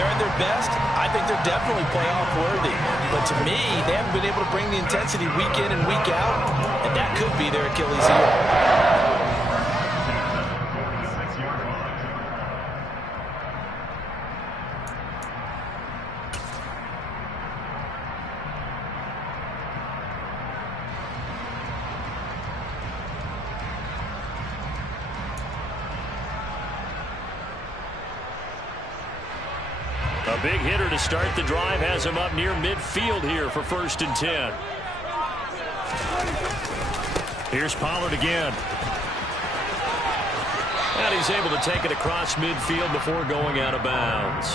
they're at their best, I think they're definitely playoff worthy. But to me, they haven't been able to bring the intensity week in and week out, and that could be their Achilles heel. A big hitter to start the drive has him up near midfield here for 1st and 10. Here's Pollard again. And he's able to take it across midfield before going out of bounds.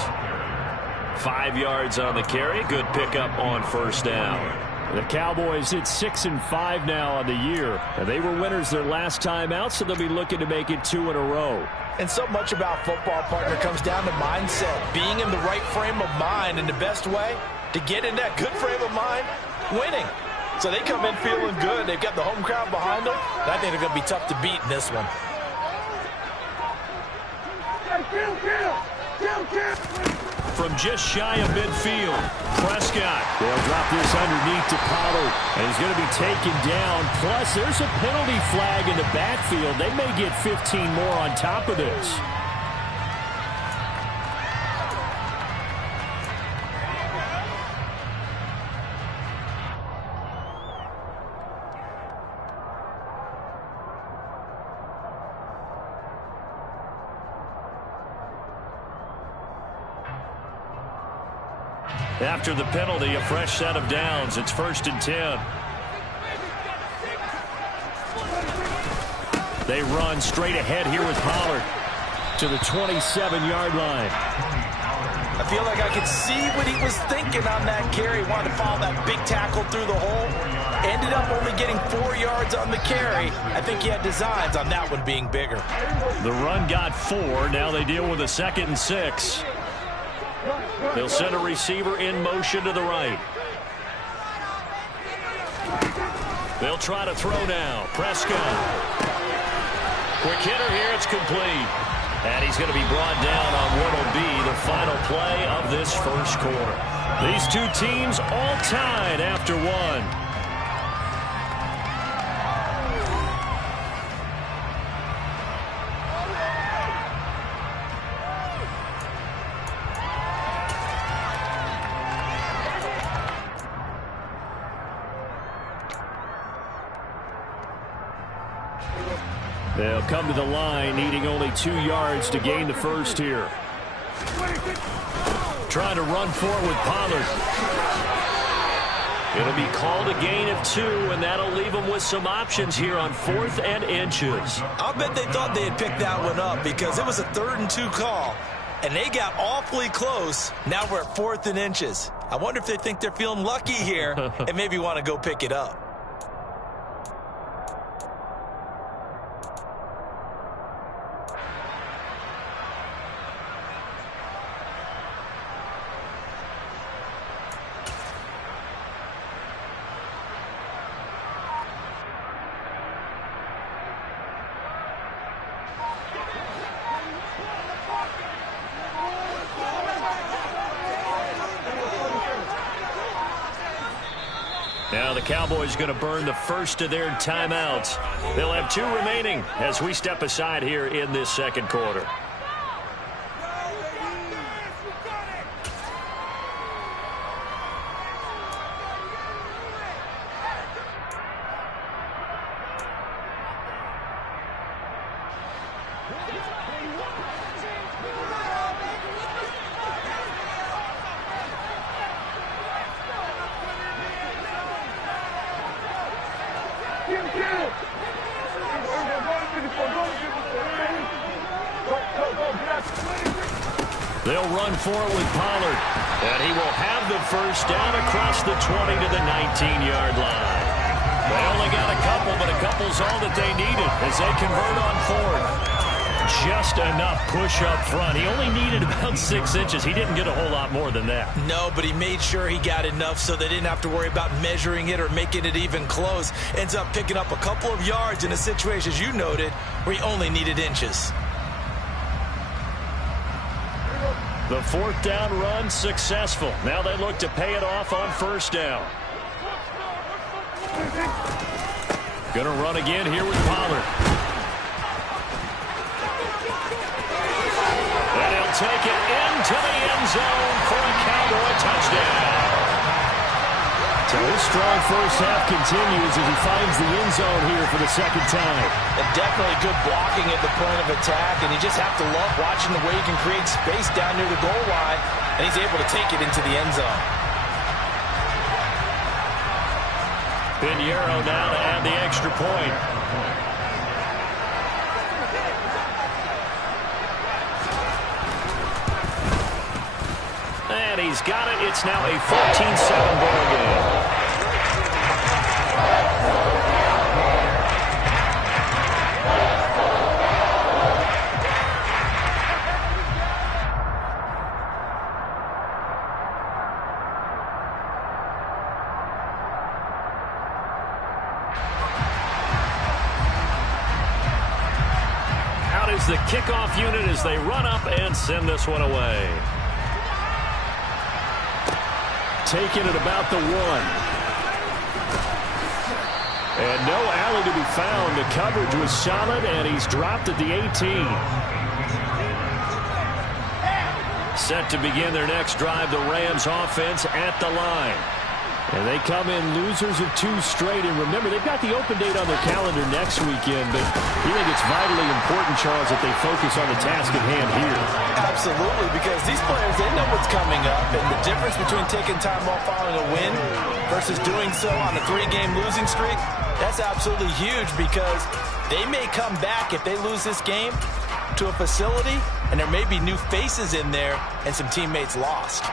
5 yards on the carry. Good pickup on 1st down. The Cowboys hit 6-5 now on the year. And they were winners their last time out, so they'll be looking to make it 2 in a row. And so much about football, partner, comes down to mindset. Being in the right frame of mind, and the best way to get in that good frame of mind, winning. So they come in feeling good. They've got the home crowd behind them. And I think they're going to be tough to beat in this one. From just shy of midfield, Prescott. They'll drop this underneath to Pollard, and he's going to be taken down. Plus, there's a penalty flag in the backfield. They may get 15 more on top of this. After the penalty, a fresh set of downs. It's 1st and 10. They run straight ahead here with Pollard to the 27-yard line. I feel like I could see what he was thinking on that carry. Wanted to follow that big tackle through the hole. Ended up only getting 4 yards on the carry. I think he had designs on that one being bigger. The run got 4. Now they deal with a 2nd and 6. They'll send a receiver in motion to the right. They'll try to throw now. Prescott. Quick hitter here. It's complete. And he's going to be brought down on what will be the final play of this 1st quarter. These two teams all tied after 1. They'll come to the line, needing only 2 yards to gain the 1st here. Trying to run forward with Pollard. It'll be called a gain of 2, and that'll leave them with some options here on 4th and inches. I'll bet they thought they had picked that one up because it was a 3rd and 2 call, and they got awfully close. Now we're at 4th and inches. I wonder if they think they're feeling lucky here and maybe want to go pick it up. Now the Cowboys going to burn the first of their timeouts. They'll have 2 remaining as we step aside here in this 2nd quarter. They'll run forward with Pollard. And he will have the 1st down across the 20 to the 19-yard line. They only got a couple, but a couple's all that they needed as they convert on 4th. Just enough push up front. He only needed about 6 inches. He didn't get a whole lot more than that. No, but he made sure he got enough so they didn't have to worry about measuring it or making it even close. Ends up picking up a couple of yards in a situation, as you noted, where he only needed inches. The fourth down run successful. Now they look to pay it off on first down. Going to run again here with Pollard. And he'll take it into the end zone for a Cowboy touchdown. So his strong first half continues as he finds the end zone here for the second time. And definitely good blocking at the point of attack, and you just have to love watching the way he can create space down near the goal line, and he's able to take it into the end zone. Pinheiro now to add the extra point. And he's got it. It's now a 14-7 ball game. Out is the kickoff unit as they run up and send this one away. Taken at about the 1. And no alley to be found. The coverage was solid, and he's dropped at the 18. Set to begin their next drive, the Rams offense at the line. And they come in losers of 2 straight. And remember, they've got the open date on their calendar next weekend, but you think it's vitally important, Charles, that they focus on the task at hand here. Absolutely, because these players, they know what's coming up, and the difference between taking time off following a win versus doing so on a 3-game losing streak, that's absolutely huge, because they may come back if they lose this game to a facility, and there may be new faces in there and some teammates lost.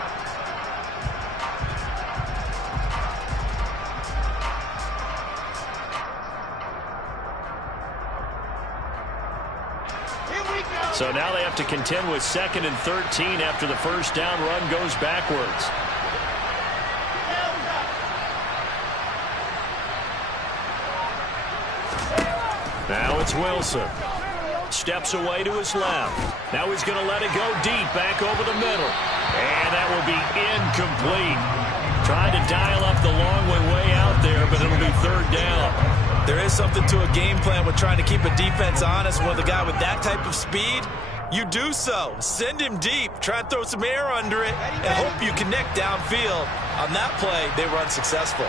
So now they have to contend with 2nd and 13 after the first down run goes backwards. Now it's Wilson. Steps away to his left. Now he's going to let it go deep back over the middle. And that will be incomplete. Trying to dial up the long way out there, but it'll be 3rd down. There is something to a game plan with trying to keep a defense honest. With a guy with that type of speed, you do so. Send him deep. Try and throw some air under it and hope you connect downfield. On that play, they were unsuccessful.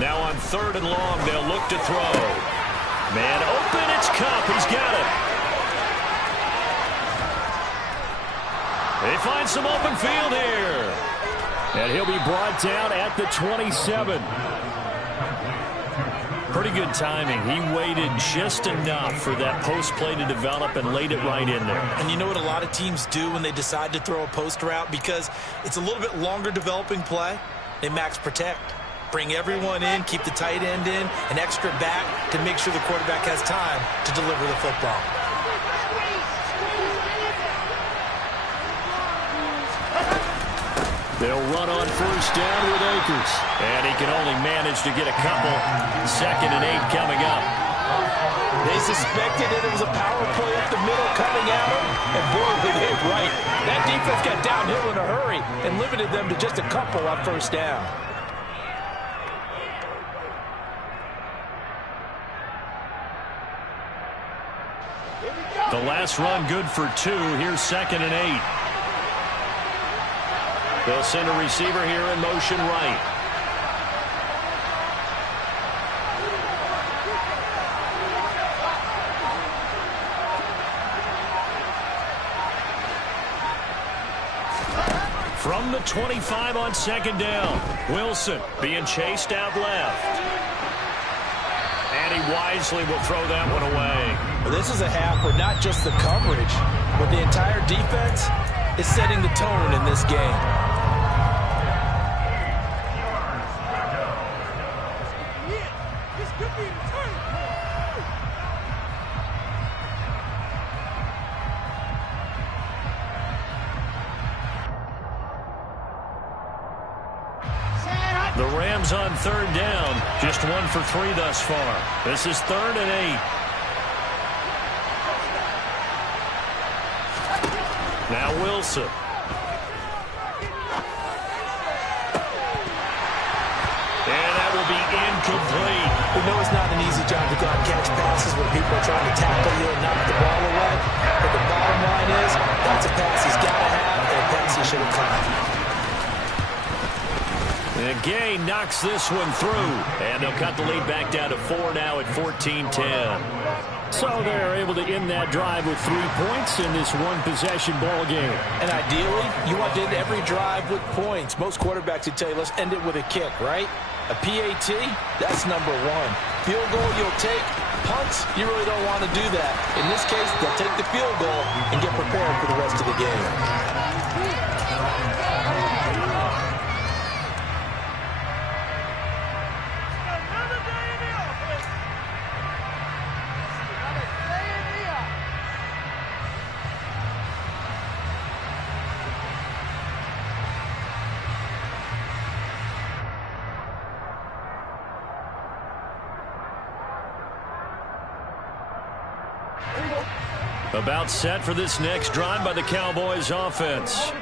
Now on 3rd and long, they'll look to throw. Man open, it's Cup. He's got it. They find some open field here. And he'll be brought down at the 27. Pretty good timing. He waited just enough for that post play to develop and laid it right in there. And you know what a lot of teams do when they decide to throw a post route? Because it's a little bit longer developing play. They max protect. Bring everyone in, keep the tight end in, an extra back to make sure the quarterback has time to deliver the football. They'll run on first down with Akers. And he can only manage to get a couple. 2nd and 8 coming up. They suspected that it was a power play up the middle coming at them, and boy, were they right. That defense got downhill in a hurry and limited them to just a couple on first down. The last run good for 2. Here's 2nd and 8. They'll send a receiver here in motion right. From the 25 on 2nd down. Wilson being chased out left. And he wisely will throw that one away. Well, this is a half where not just the coverage, but the entire defense is setting the tone in this game. The Rams on third down, just 1 for 3 thus far. This is 3rd and 8. Now Wilson. And that will be incomplete. We know it's not an easy job to go out and catch passes when people are trying to tackle you and knock the ball away. But the bottom line is, that's a pass he's got to have, and a pass he should have caught. And Gay knocks this one through. And they'll cut the lead back down to 4 now at 14-10. So they're able to end that drive with 3 points in this one-possession ball game. And ideally, you want to end every drive with points. Most quarterbacks would tell you, let's end it with a kick, right? A PAT, that's #1. Field goal, you'll take. Punts, you really don't want to do that. In this case, they'll take the field goal and get prepared for the rest of the game. About set for this next drive by the Cowboys offense.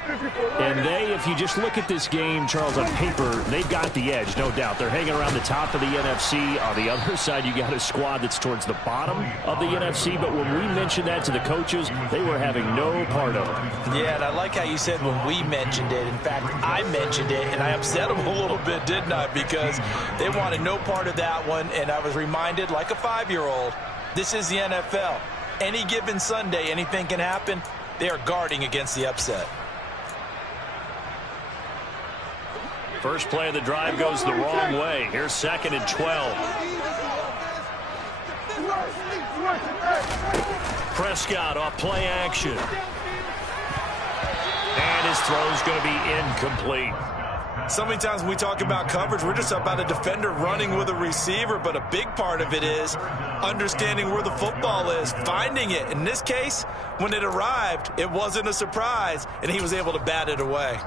And they, if you just look at this game, Charles, on paper, they've got the edge, no doubt. They're hanging around the top of the NFC. On the other side, you got a squad that's towards the bottom of the NFC. But when we mentioned that to the coaches, they were having no part of it. Yeah, and I like how you said when we mentioned it. In fact, I mentioned it, and I upset them a little bit, didn't I? Because they wanted no part of that one, and I was reminded, like a 5-year-old, this is the NFL. Any given Sunday, anything can happen. They are guarding against the upset. First play of the drive goes the wrong way. Here's 2nd and 12. Prescott off play action. And his throw's going to be incomplete. So many times when we talk about coverage, we're just about a defender running with a receiver, but a big part of it is understanding where the football is, finding it. In this case, when it arrived, it wasn't a surprise, and he was able to bat it away.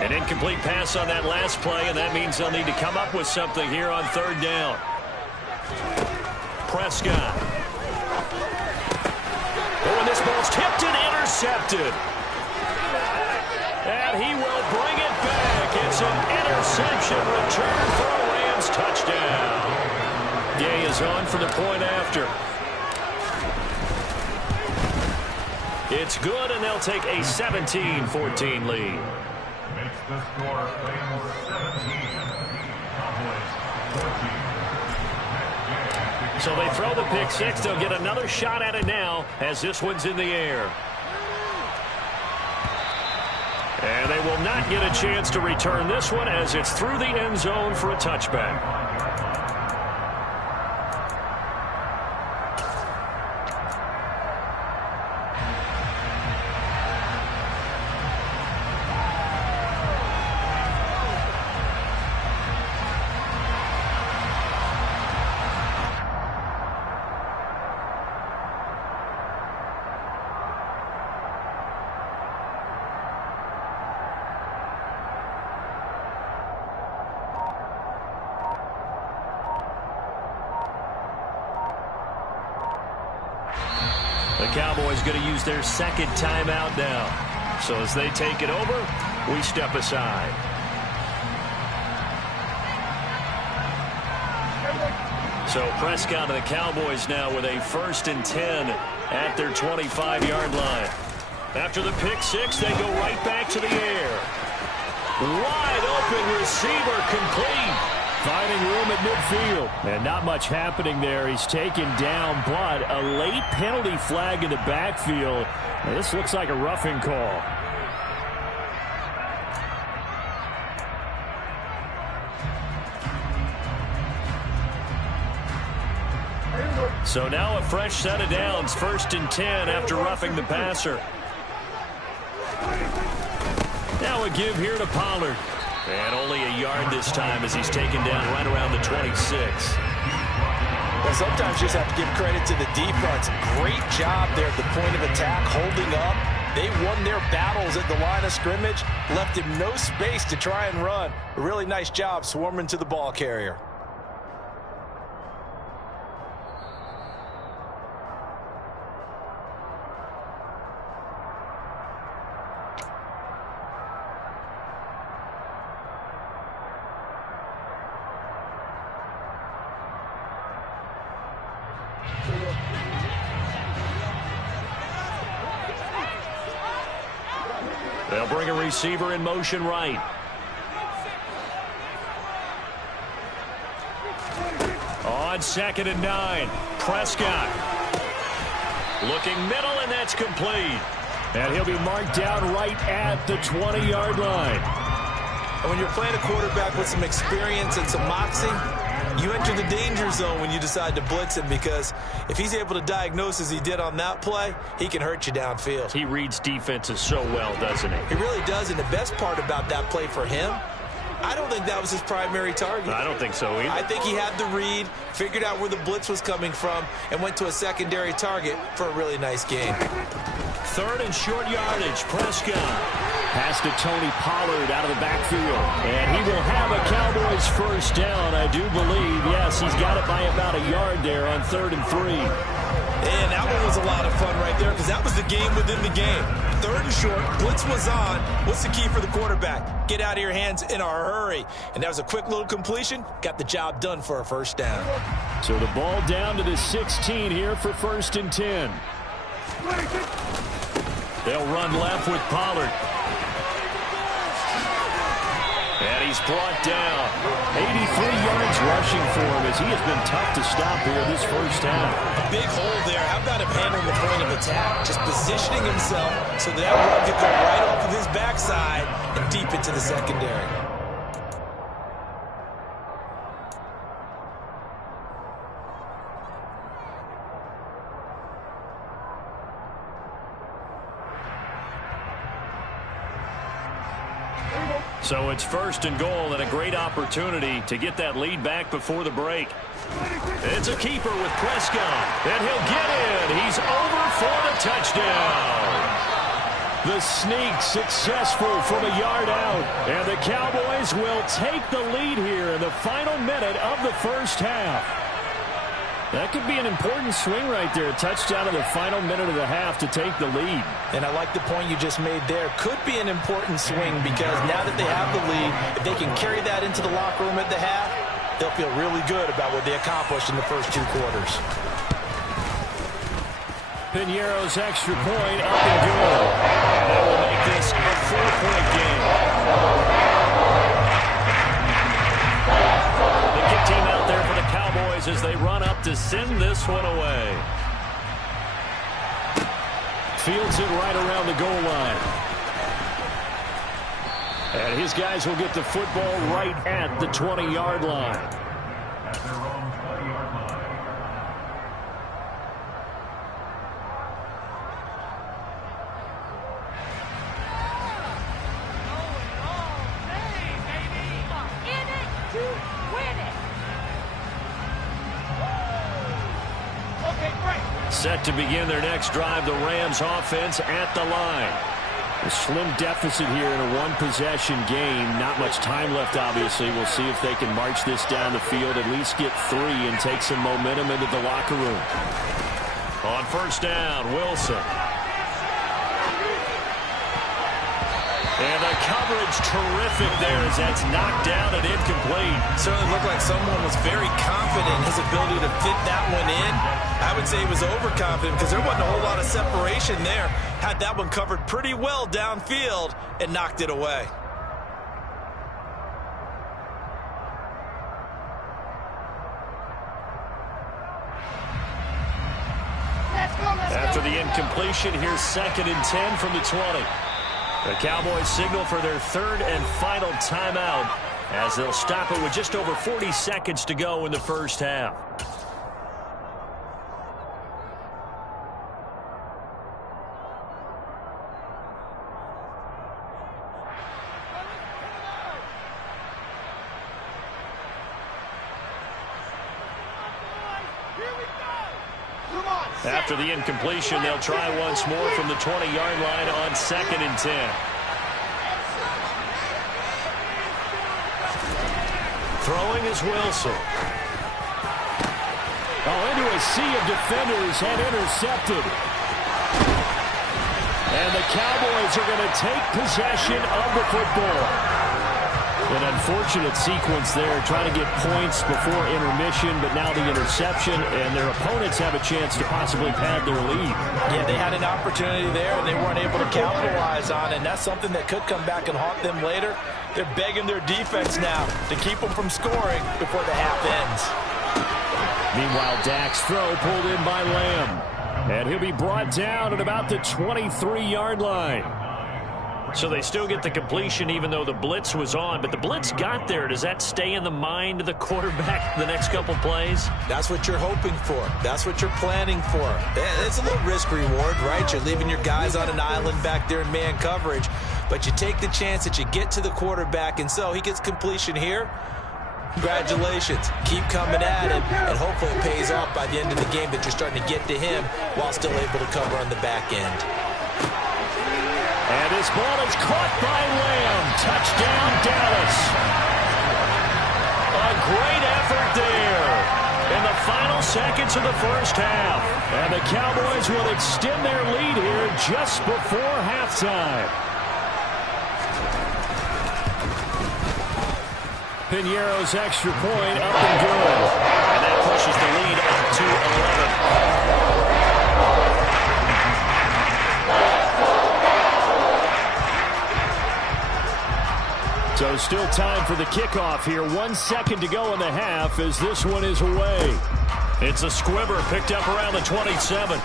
An incomplete pass on that last play, and that means they'll need to come up with something here on 3rd down. Prescott. Oh, and this ball's tipped and intercepted. And he will bring it back. It's an interception return for a Rams touchdown. Gay is on for the point after. It's good, and they'll take a 17-14 lead. The score, playing number 17, So they throw the pick 6. They'll get another shot at it now as this one's in the air. And they will not get a chance to return this one as it's through the end zone for a touchback. The Cowboys going to use their 2nd timeout now. So as they take it over, we step aside. So Prescott and the Cowboys now with a 1st and 10 at their 25-yard line. After the pick 6, they go right back to the air. Wide open receiver complete. Finding room at midfield. And not much happening there. He's taken down, but a late penalty flag in the backfield. And this looks like a roughing call. So now a fresh set of downs. 1st and 10 after roughing the passer. Now a give here to Pollard. And only a yard this time as he's taken down right around the 26. Well, sometimes you just have to give credit to the defense. Great job there at the point of attack, holding up. They won their battles at the line of scrimmage, left him no space to try and run. A really nice job swarming to the ball carrier. They'll bring a receiver in motion right. On 2nd and 9, Prescott. Looking middle, and that's complete. And he'll be marked down right at the 20-yard line. And when you're playing a quarterback with some experience and some moxie, you enter the danger zone when you decide to blitz him, because if he's able to diagnose as he did on that play, he can hurt you downfield. He reads defenses so well, doesn't he? He really does, and the best part about that play for him, I don't think that was his primary target. I don't think so either. I think he had the read, figured out where the blitz was coming from, and went to a secondary target for a really nice game. 3rd and short yardage, Prescott. Pass to Tony Pollard out of the backfield. And he will have a Cowboys first down, I do believe. Yes, he's got it by about a yard there on 3rd and 3. And that one was a lot of fun right there, because that was the game within the game. 3rd and short, blitz was on. What's the key for the quarterback? Get out of your hands in a hurry. And that was a quick little completion. Got the job done for a first down. So the ball down to the 16 here for 1st and 10. They'll run left with Pollard. And he's brought down. 83 yards rushing for him, as he has been tough to stop here this first half. A big hole there. How about him handling the point of attack? Just positioning himself so that run could go right off of his backside and deep into the secondary. So it's 1st and goal, and a great opportunity to get that lead back before the break. It's a keeper with Prescott, and he'll get in. He's over for the touchdown. The sneak successful from a yard out, and the Cowboys will take the lead here in the final minute of the first half. That could be an important swing right there. A touchdown in the final minute of the half to take the lead. And I like the point you just made there. Could be an important swing, because now that they have the lead, if they can carry that into the locker room at the half, they'll feel really good about what they accomplished in the first 2 quarters. Piñeiro's extra point up and good. And that will make this a 4-point game. The kick team out there for the Cowboys as they run up to send this one away. Fields it right around the goal line. And his guys will get the football right at the 20-yard line. At their own 20-yard line. Set to begin their next drive, the Rams offense at the line. A slim deficit here in a one-possession game. Not much time left, obviously. We'll see if they can march this down the field, at least get 3, and take some momentum into the locker room. On 1st down, Wilson. And the coverage terrific there as that's knocked down and incomplete. Certainly looked like someone was very confident in his ability to fit that one in. I would say he was overconfident, because there wasn't a whole lot of separation there. Had that one covered pretty well downfield and knocked it away. After the incompletion, here's 2nd and 10 from the 20. The Cowboys signal for their 3rd and final timeout as they'll stop it with just over 40 seconds to go in the first half. After the incompletion, they'll try once more from the 20-yard line on 2nd and 10. Throwing is Wilson. Into a sea of defenders and intercepted. And the Cowboys are going to take possession of the football. An unfortunate sequence there, trying to get points before intermission, but now the interception, and their opponents have a chance to possibly pad their lead. Yeah, they had an opportunity there, and they weren't able to capitalize on it, and that's something that could come back and haunt them later. They're begging their defense now to keep them from scoring before the half ends. Meanwhile, Dak's throw pulled in by Lamb. And he'll be brought down at about the 23-yard line. So they still get the completion even though the blitz was on. But the blitz got there. Does that stay in the mind of the quarterback the next couple plays? That's what you're hoping for. That's what you're planning for. It's a little risk-reward, right? You're leaving your guys on an island back there in man coverage. But you take the chance that you get to the quarterback, and so he gets completion here. Congratulations. Keep coming at him, and hopefully it pays off by the end of the game that you're starting to get to him while still able to cover on the back end. And this ball is caught by Lamb. Touchdown, Dallas. A great effort there in the final seconds of the first half. And the Cowboys will extend their lead here just before halftime. Piñeiro's extra point up and good. And that pushes the lead up to 11. So still time for the kickoff here. 1 second to go in the half as this one is away. It's a squibber picked up around the 27.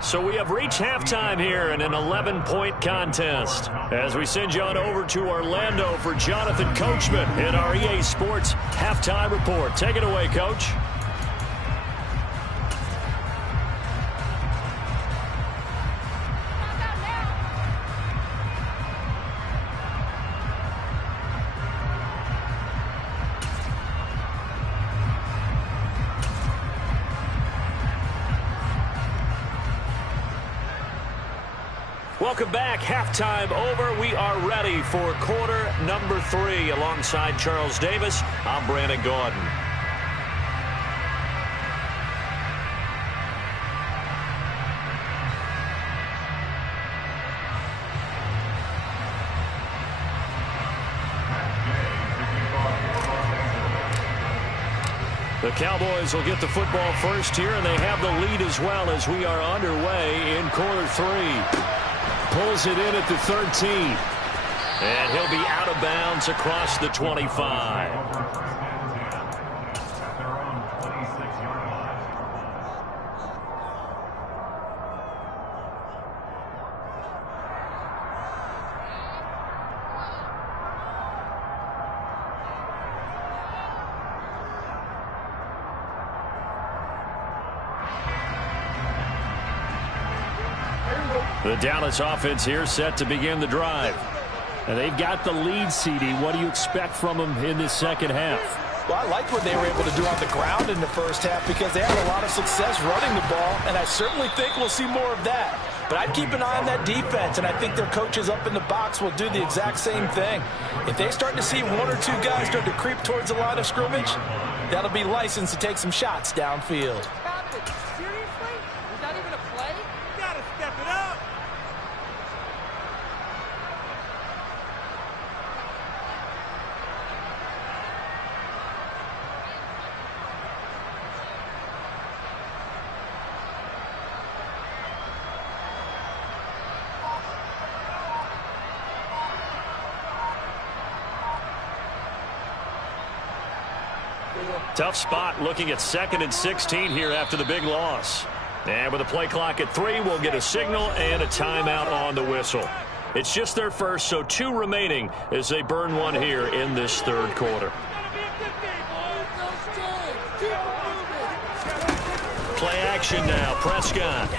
So we have reached halftime here in an 11-point contest. As we send you on over to Orlando for Jonathan Coachman in our EA Sports Halftime Report. Take it away, Coach. Welcome back. Halftime over. We are ready for quarter number 3. Alongside Charles Davis, I'm Brandon Gaudin. The Cowboys will get the football first here, and they have the lead as well as we are underway in quarter 3. Pulls it in at the 13. And he'll be out of bounds across the 25. The Dallas offense here set to begin the drive. And they've got the lead, CD. What do you expect from them in this second half? Well, I liked what they were able to do on the ground in the first half because they had a lot of success running the ball, and I certainly think we'll see more of that. But I'd keep an eye on that defense, and I think their coaches up in the box will do the exact same thing. If they start to see 1 or 2 guys start to creep towards the line of scrimmage, that'll be licensed to take some shots downfield. Seriously? Was that even a play? You gotta step it up! Tough spot looking at 2nd and 16 here after the big loss. And with a play clock at 3, we'll get a signal and a timeout on the whistle. It's just their first, so 2 remaining as they burn one here in this third quarter. Play action now, Prescott.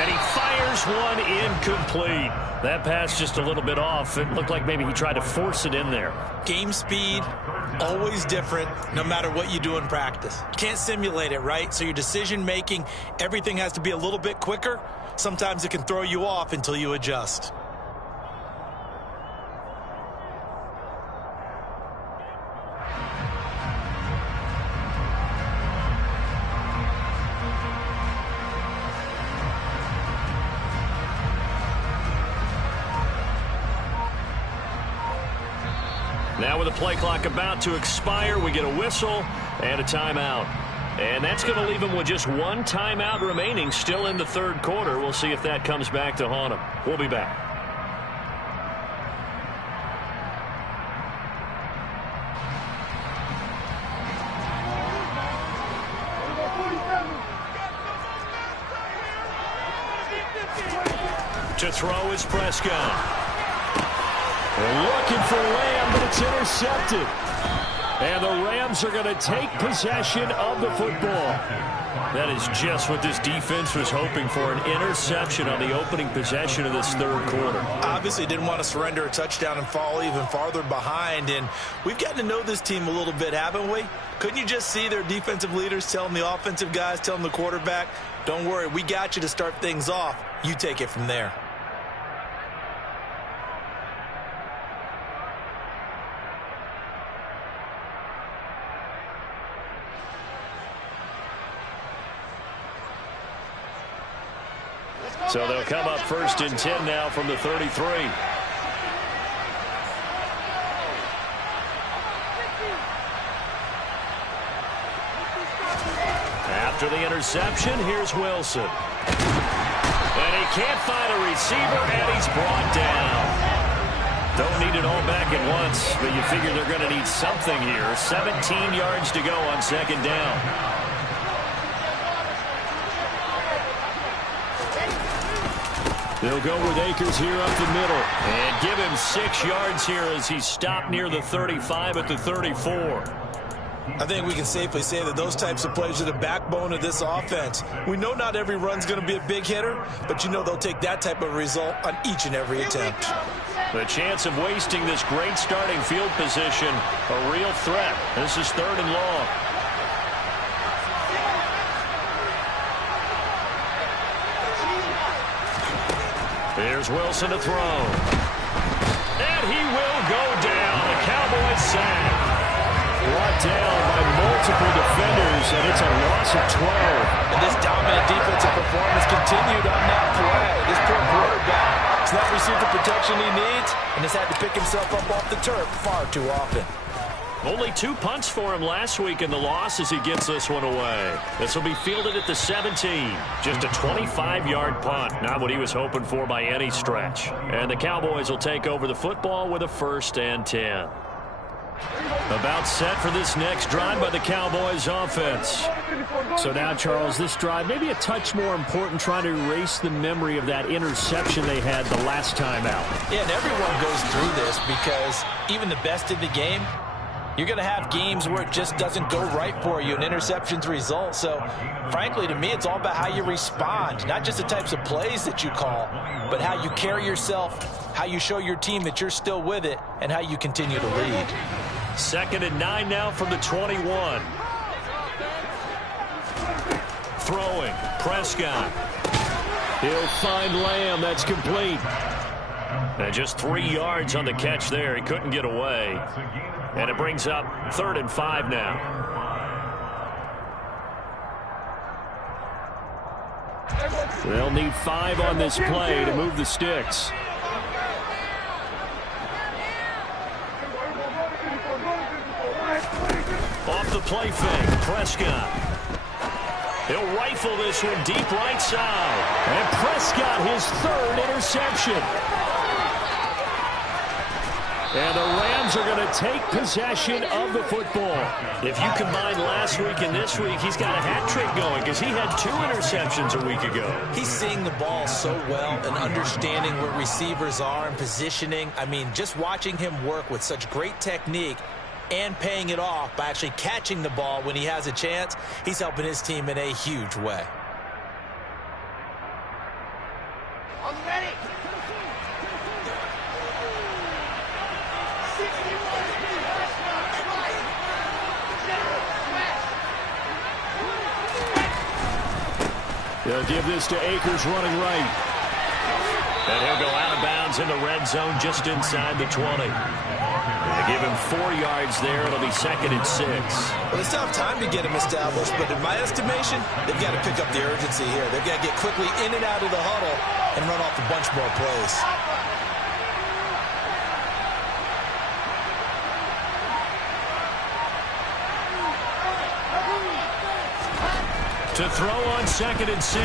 And he fires. fires one incomplete. That pass just a little bit off. It looked like maybe he tried to force it in there. Game speed, always different, no matter what you do in practice. You can't simulate it, right? So your decision-making, everything has to be a little bit quicker. Sometimes it can throw you off until you adjust. Now with the play clock about to expire, we get a whistle and a timeout. And that's going to leave him with just one timeout remaining still in the third quarter. We'll see if that comes back to haunt him. We'll be back. To throw is Prescott. Looking for Lamb, but it's intercepted. And the Rams are going to take possession of the football. That is just what this defense was hoping for, an interception on the opening possession of this third quarter. Obviously didn't want to surrender a touchdown and fall even farther behind. And we've gotten to know this team a little bit, haven't we? Couldn't you just see their defensive leaders telling the offensive guys, telling the quarterback, don't worry, we got you to start things off. You take it from there. So they'll come up 1st and 10 now from the 33. After the interception, here's Wilson. And he can't find a receiver, and he's brought down. Don't need it all back at once, but you figure they're going to need something here. 17 yards to go on 2nd down. They'll go with Akers here up the middle. And give him 6 yards here as he's stopped near the 35 at the 34. I think we can safely say that those types of plays are the backbone of this offense. We know not every run's going to be a big hitter, but you know they'll take that type of result on each and every attempt. The chance of wasting this great starting field position, a real threat. This is 3rd and long. Here's Wilson to throw. And he will go down. A Cowboys sack. Brought down by multiple defenders, and it's a loss of 12. And this dominant defensive performance continued on that play. This poor quarterback has not received the protection he needs and has had to pick himself up off the turf far too often. Only 2 punts for him last week in the loss as he gets this one away. This will be fielded at the 17. Just a 25-yard punt. Not what he was hoping for by any stretch. And the Cowboys will take over the football with a 1st and 10. About set for this next drive by the Cowboys offense. So now, Charles, this drive maybe a touch more important, trying to erase the memory of that interception they had the last time out. Yeah, and everyone goes through this because even the best in the game, you're going to have games where it just doesn't go right for you and interceptions result. So, frankly, to me, it's all about how you respond, not just the types of plays that you call, but how you carry yourself, how you show your team that you're still with it, and how you continue to lead. 2nd and 9 now from the 21. Throwing, Prescott. He'll find Lamb. That's complete. And just 3 yards on the catch there. He couldn't get away. And it brings up 3rd and 5 now. They'll need 5 on this play to move the sticks. Off the play fake, Prescott. He'll rifle this one deep right side. And Prescott, his 3rd interception. And the Rams are going to take possession of the football. If you combine last week and this week, he's got a hat trick going because he had 2 interceptions a week ago. He's seeing the ball so well and understanding where receivers are and positioning. I mean, just watching him work with such great technique and paying it off by actually catching the ball when he has a chance, he's helping his team in a huge way. They'll give this to Akers running right. And he'll go out of bounds in the red zone just inside the 20. They give him 4 yards there. It'll be 2nd and 6. Well, they still have time to get him established, but in my estimation, they've got to pick up the urgency here. They've got to get quickly in and out of the huddle and run off a bunch more plays. To throw on 2nd and 6.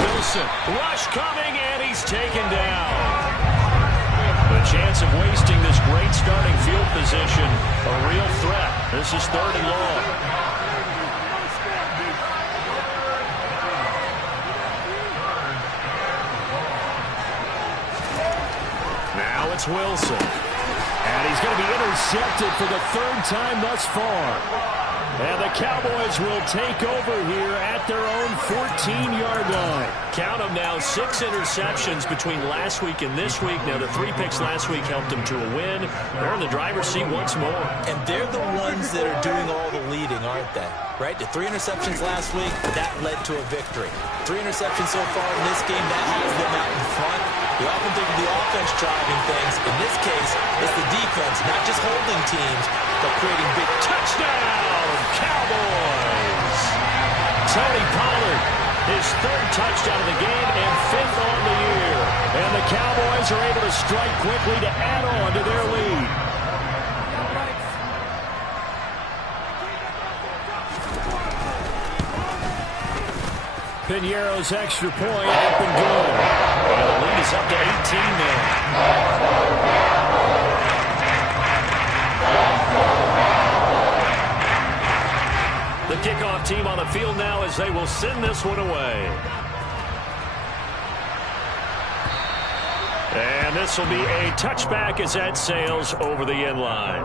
Wilson, rush coming, and he's taken down. The chance of wasting this great starting field position, a real threat. This is 3rd and long. Now it's Wilson. And he's going to be intercepted for the 3rd time thus far. And the Cowboys will take over here at their own 14-yard line. Count them now, 6 interceptions between last week and this week. Now, the 3 picks last week helped them to a win. They're in the driver's seat once more. And they're the ones that are doing all the leading, aren't they? Right? The 3 interceptions last week, that led to a victory. 3 interceptions so far in this game, that has them out in front. You often think of the offense driving things. In this case, it's the defense, not just holding teams, but creating big touchdown, Cowboys. Tony Pollard, his 3rd touchdown of the game and 5th on the year. And the Cowboys are able to strike quickly to add on to their lead. Piñeiro's extra point up and good. And the lead is up to 18 now. The kickoff team on the field now as they will send this one away. And this will be a touchback as that sails over the end line.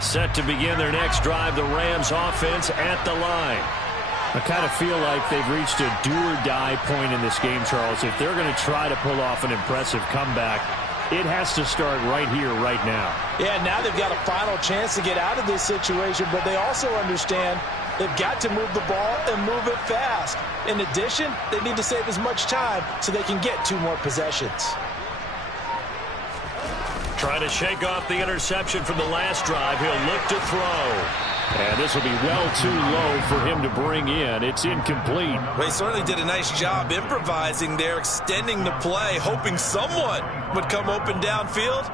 Set to begin their next drive, the Rams offense at the line. I kind of feel like they've reached a do-or-die point in this game, Charles. If they're going to try to pull off an impressive comeback, it has to start right here, right now. Yeah, now they've got a final chance to get out of this situation, but they also understand they've got to move the ball and move it fast. In addition, they need to save as much time so they can get 2 more possessions. Trying to shake off the interception from the last drive. He'll look to throw. And this will be well too low for him to bring in. It's incomplete. Well, he certainly did a nice job improvising there, extending the play, hoping someone would come open downfield.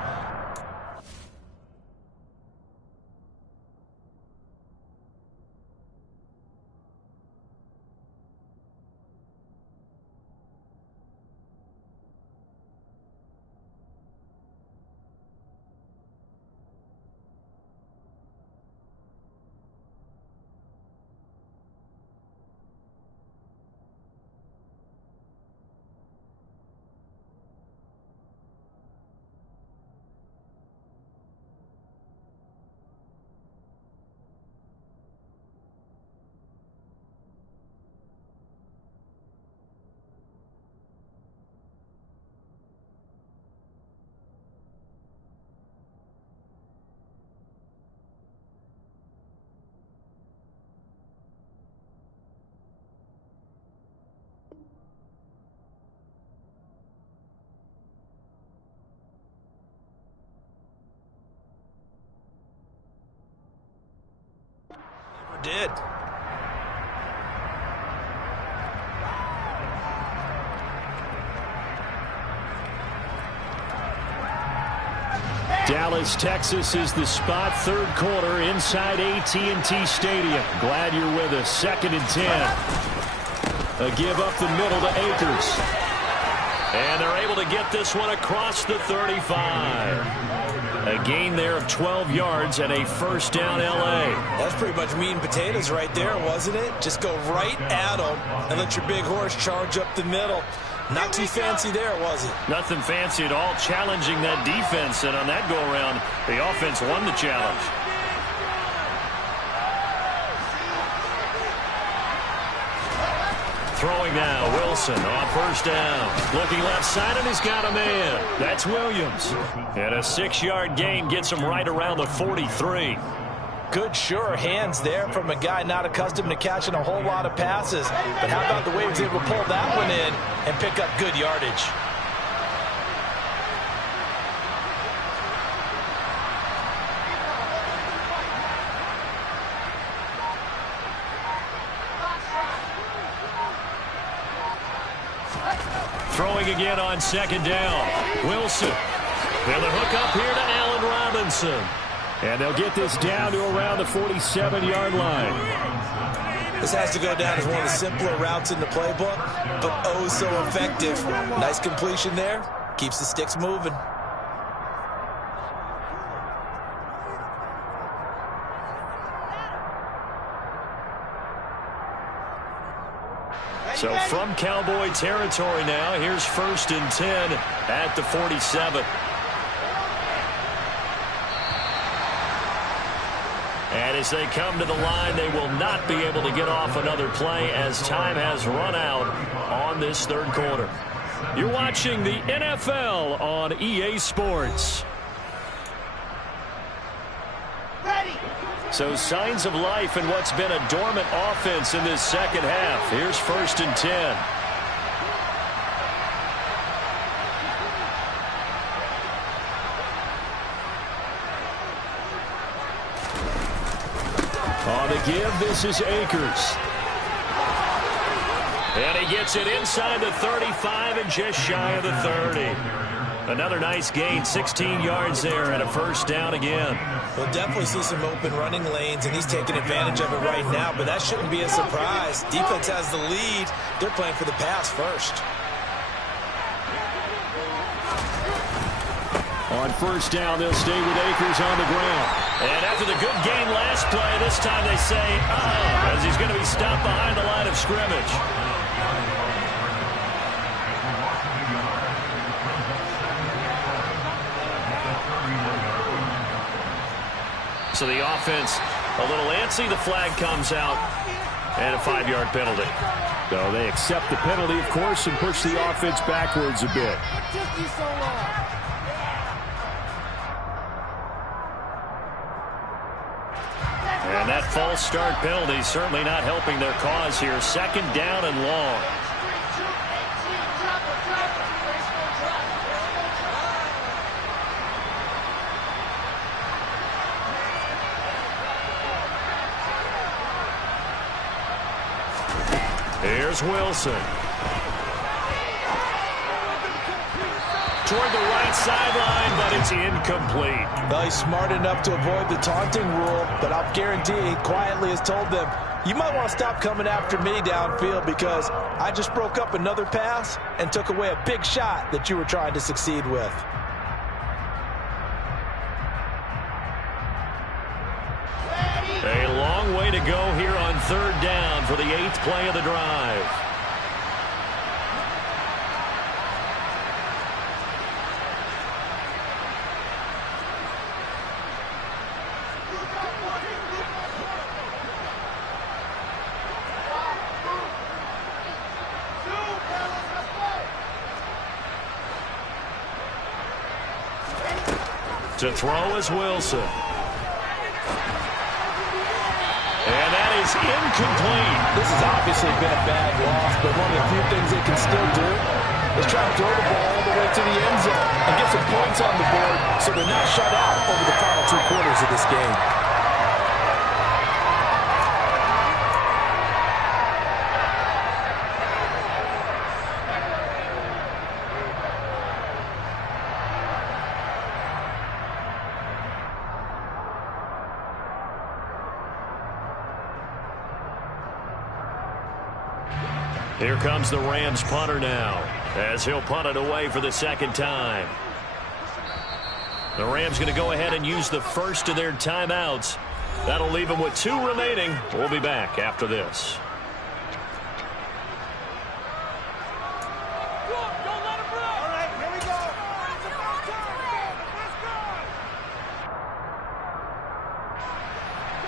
Did. Dallas, Texas is the spot. 3rd quarter inside AT&T Stadium. Glad you're with us. 2nd and 10. A give up the middle to Akers. And they're able to get this one across the 35. A gain there of 12 yards and a 1st down L.A. That's pretty much meat and potatoes right there, wasn't it? Just go right at them and let your big horse charge up the middle. Not too fancy there, was it? Nothing fancy at all, challenging that defense. And on that go-around, the offense won the challenge. Throwing now, Wilson on first down. Looking left side, and he's got a man. That's Williams. And a 6-yard gain gets him right around the 43. Good, sure hands there from a guy not accustomed to catching a whole lot of passes. But how about the way he was able to pull that one in and pick up good yardage? Throwing again on second down. Wilson. And the hook up here to Allen Robinson. And they'll get this down to around the 47-yard line. This has to go down as one of the simpler routes in the playbook, but oh so effective. Nice completion there. Keeps the sticks moving. So from Cowboy territory now, here's 1st and 10 at the 47. And as they come to the line, they will not be able to get off another play as time has run out on this third quarter. You're watching the NFL on EA Sports. So signs of life in what's been a dormant offense in this second half. Here's 1st and 10. On the give, this is Akers. And he gets it inside the 35 and just shy of the 30. Another nice gain, 16 yards there, and a first down again. We'll definitely see some open running lanes, and he's taking advantage of it right now, but that shouldn't be a surprise. Defense has the lead. They're playing for the pass first. On first down, they'll stay with Akers on the ground. And after the good game last play, this time they say, as he's going to be stopped behind the line of scrimmage. So the offense a little antsy. The flag comes out, and a 5-yard penalty. So they accept the penalty, of course, and push the offense backwards a bit. And that false start penalty certainly not helping their cause here. 2nd down and long. Here's Wilson. Toward the right sideline, but it's incomplete. Well, he's smart enough to avoid the taunting rule, but I'll guarantee he quietly has told them, you might want to stop coming after me downfield because I just broke up another pass and took away a big shot that you were trying to succeed with. A long way to go here on 3rd down for the 8th play of the drive. To throw is Wilson. And that is incomplete. This has obviously been a bad loss, but one of the few things they can still do is try to throw the ball all the way to the end zone and get some points on the board so they're not shut out over the final 2 quarters of this game. Here comes the Rams punter now, as he'll punt it away for the 2nd time. The Rams going to go ahead and use the first of their timeouts. That'll leave them with 2 remaining. We'll be back after this.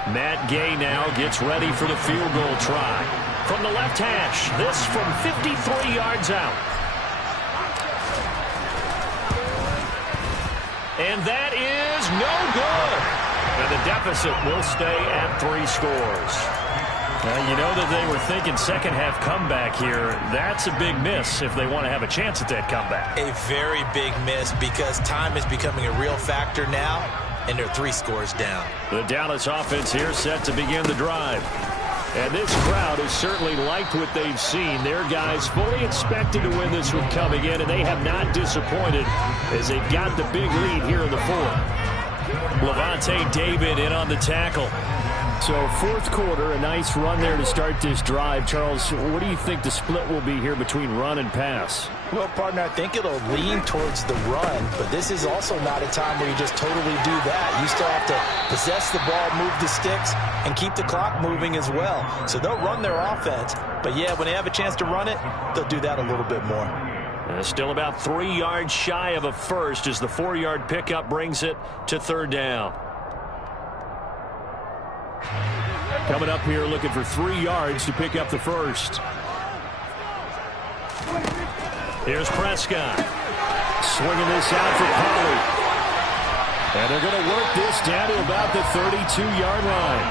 Matt Gay now gets ready for the field goal try. from the left hash. This from 53 yards out. And that is no good. And the deficit will stay at 3 scores. You know that they were thinking second half comeback here. That's a big miss if they want to have a chance at that comeback. A very big miss because time is becoming a real factor now, and they're 3 scores down. The Dallas offense here set to begin the drive. And this crowd has certainly liked what they've seen. Their guys fully expected to win this one coming in, and they have not disappointed as they've got the big lead here in the fourth. Levante David in on the tackle. So fourth quarter, a nice run there to start this drive. Charles, what do you think the split will be here between run and pass? Well, partner, I think it'll lean towards the run, but this is also not a time where you just totally do that. You still have to possess the ball, move the sticks, and keep the clock moving as well. So they'll run their offense, but yeah, when they have a chance to run it, they'll do that a little bit more. Still about 3 yards shy of a first as the 4-yard pickup brings it to third down. Coming up here looking for 3 yards to pick up the first. Here's Prescott. Swinging this out for Pollard. And they're going to work this down to about the 32-yard line.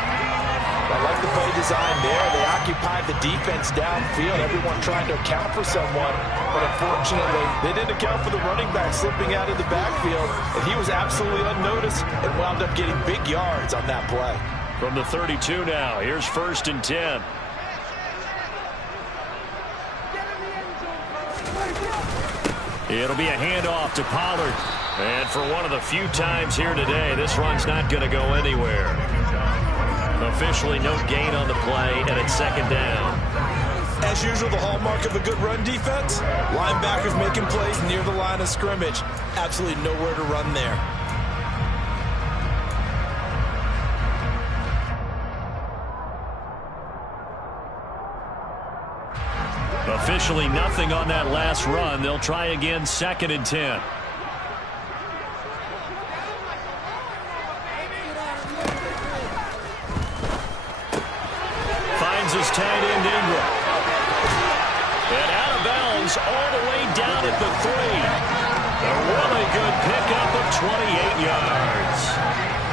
I like the play design there. They occupied the defense downfield. Everyone trying to account for someone. But unfortunately, they didn't account for the running back slipping out of the backfield. And he was absolutely unnoticed and wound up getting big yards on that play. From the 32 now, here's 1st and 10. It'll be a handoff to Pollard. And for one of the few times here today, this run's not going to go anywhere. Officially no gain on the play, and it's second down. As usual, the hallmark of a good run defense, linebackers making plays near the line of scrimmage. Absolutely nowhere to run there. Officially nothing on that last run. They'll try again, 2nd and 10. Finds his tight end Ingram. And out of bounds all the way down at the 3. A really good pickup of 28 yards.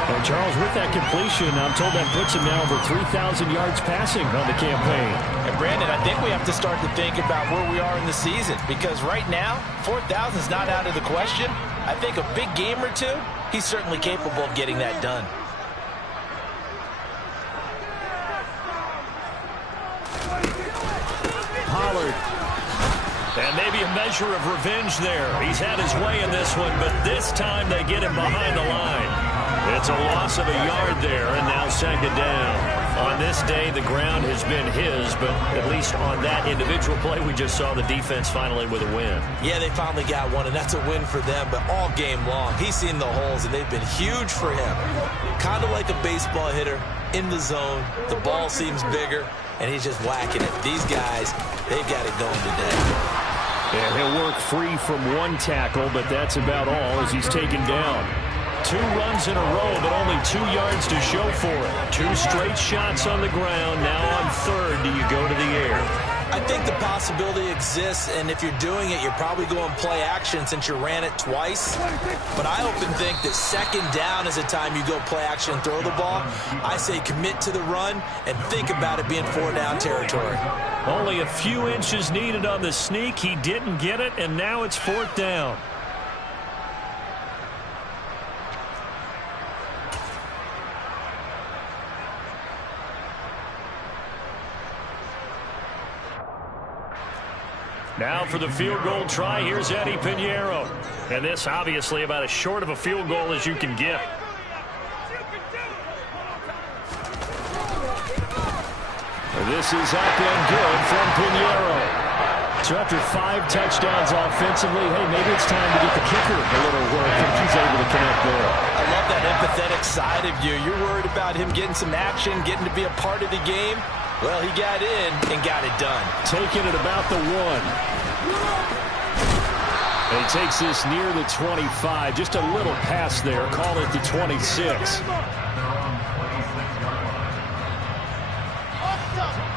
And Charles, with that completion, I'm told that puts him now over 3,000 yards passing on the campaign. And Brandon, I think we have to start to think about where we are in the season, because right now, 4,000 is not out of the question. I think a big game or two, he's certainly capable of getting that done. Pollard. And maybe a measure of revenge there. He's had his way in this one, but this time they get him behind the line. It's a loss of a yard there, and now 2nd down. On this day, the ground has been his, but at least on that individual play, we just saw the defense finally with a win. Yeah, they finally got one, and that's a win for them, but all game long, he's seen the holes, and they've been huge for him. Kind of like a baseball hitter in the zone. The ball seems bigger, and he's just whacking it. These guys, they've got it going today. And he'll work free from one tackle, but that's about all as he's taken down. 2 runs in a row, but only 2 yards to show for it. 2 straight shots on the ground. Now on 3rd, do you go to the air? I think the possibility exists, and if you're doing it, you're probably going play action since you ran it twice. But I often think that 2nd down is a time you go play action and throw the ball. I say commit to the run and think about it being 4-down territory. Only a few inches needed on the sneak. He didn't get it, and now it's 4th down. Now for the field goal try, here's Eddie Pinheiro. And this obviously about as short of a field goal as you can get. This is up and good from Pinheiro. So after 5 touchdowns offensively, hey, maybe it's time to get the kicker a little work if he's able to connect there. I love that empathetic side of you. You're worried about him getting some action, getting to be a part of the game. Well, he got in and got it done. Taking it about the 1. And he takes this near the 25. Just a little pass there. Call it the 26.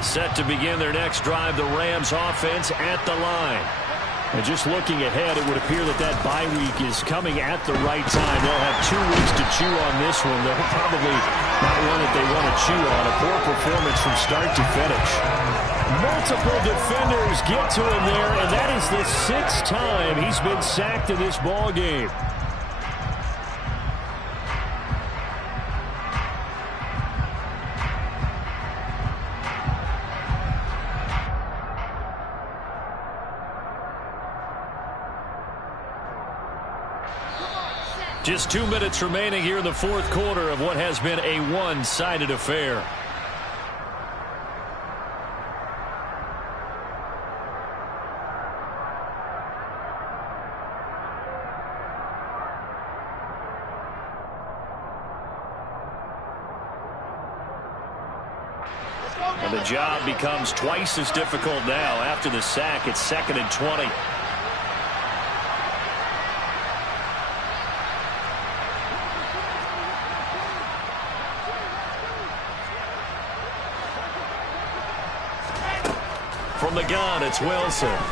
Set to begin their next drive, the Rams offense at the line. And just looking ahead, it would appear that bye week is coming at the right time. They'll have 2 weeks to chew on this one. They'll probably not one that they want to chew on. A poor performance from start to finish. Multiple defenders get to him there, and that is the 6th time he's been sacked in this ball game. Just 2 minutes remaining here in the 4th quarter of what has been a one-sided affair. And the job becomes twice as difficult now after the sack. It's 2nd and 20. From the gun, it's Wilson. Under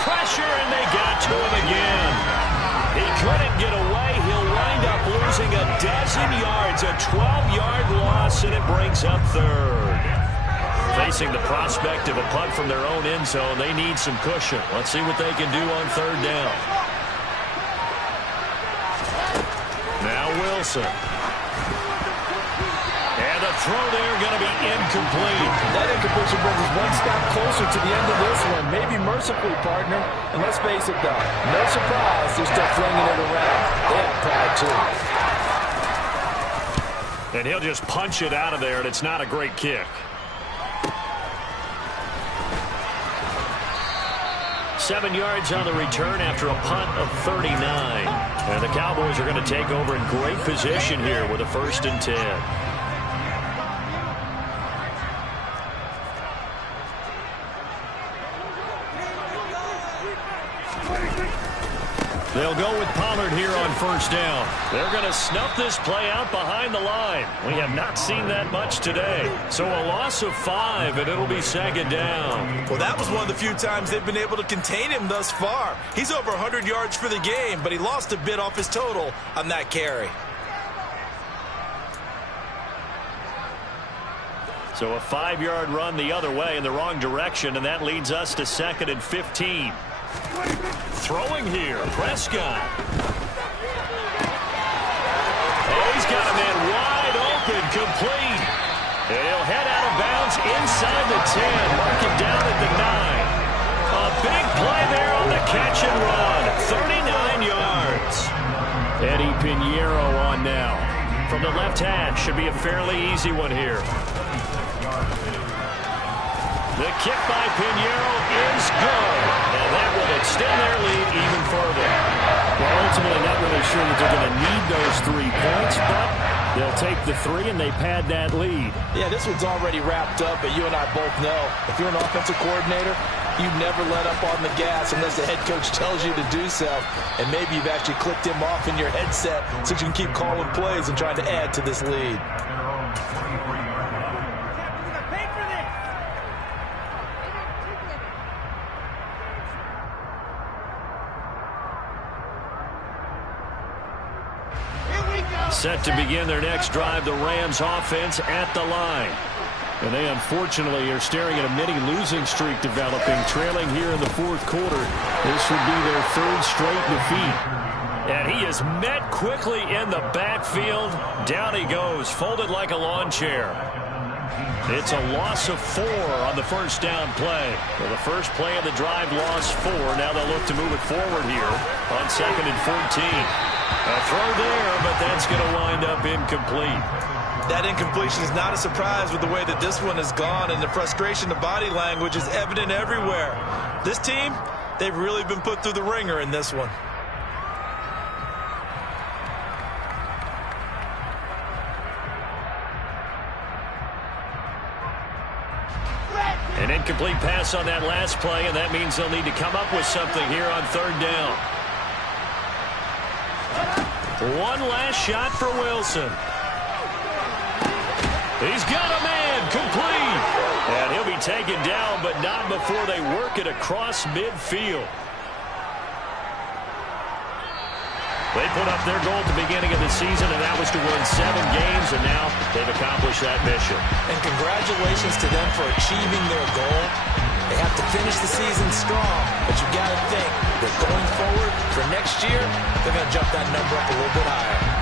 pressure, and they got to him again. He couldn't get away. He'll wind up losing a dozen yards, a 12-yard loss, and it brings up 3rd. Facing the prospect of a punt from their own end zone, they need some cushion. Let's see what they can do on 3rd down. Now Wilson. And the throw there going to be incomplete. That incompletion brings us one step closer to the end of this one. Maybe mercifully, partner. And let's face it, though, no surprise they're still flinging it around. They have pride, too. And he'll just punch it out of there, and it's not a great kick. Seven yards on the return after a punt of 39. And the Cowboys are going to take over in great position here with a 1st and 10. They'll go with Pollard here on 1st down. They're going to snuff this play out behind the line. We have not seen that much today. So a loss of 5, and it'll be 2nd down. Well, that was one of the few times they've been able to contain him thus far. He's over 100 yards for the game, but he lost a bit off his total on that carry. So a 5-yard run the other way in the wrong direction, and that leads us to 2nd and 15. Throwing here, Prescott. Oh, he's got a man wide open, complete. And he'll head out of bounds inside the 10, mark it down at the 9. A big play there on the catch and run, 39 yards. Eddie Pinheiro on now. From the left hash, should be a fairly easy one here. The kick by Pinheiro is good, and that will extend their lead even further. Well, ultimately not really sure that they're going to need those 3 points, but they'll take the 3 and they pad that lead. Yeah, this one's already wrapped up, but you and I both know if you're an offensive coordinator, you never let up on the gas unless the head coach tells you to do so. And maybe you've actually clicked him off in your headset so you can keep calling plays and trying to add to this lead. Set to begin their next drive, the Rams offense at the line. And they unfortunately are staring at a mini losing streak developing, trailing here in the 4th quarter. This would be their 3rd straight defeat. And he is met quickly in the backfield. Down he goes, folded like a lawn chair. It's a loss of 4 on the 1st down play. Well, the first play of the drive lost 4. Now they'll look to move it forward here on 2nd and 14. A throw there, but that's going to wind up incomplete. That incompletion is not a surprise with the way that this one has gone, and the frustration of body language is evident everywhere. This team, they've really been put through the ringer in this one. An incomplete pass on that last play, and that means they'll need to come up with something here on 3rd down. One last shot for Wilson. He's got a man, complete. And he'll be taken down, but not before they work it across midfield. They put up their goal at the beginning of the season, and that was to win 7 games, and now they've accomplished that mission. And congratulations to them for achieving their goal. They have to finish the season strong, but you got to think that going forward for next year, they're going to jump that number up a little bit higher.